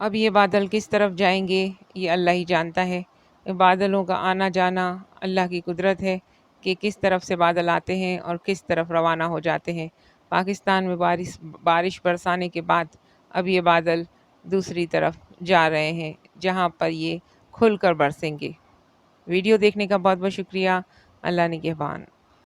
अब ये बादल किस तरफ जाएंगे ये अल्लाह ही जानता है। बादलों का आना जाना अल्लाह की कुदरत है कि किस तरफ से बादल आते हैं और किस तरफ रवाना हो जाते हैं। पाकिस्तान में बारिश बारिश बरसाने के बाद अब ये बादल दूसरी तरफ जा रहे हैं जहाँ पर ये खुलकर बरसेंगे। वीडियो देखने का बहुत बहुत शुक्रिया। अल्लाह निगहबान।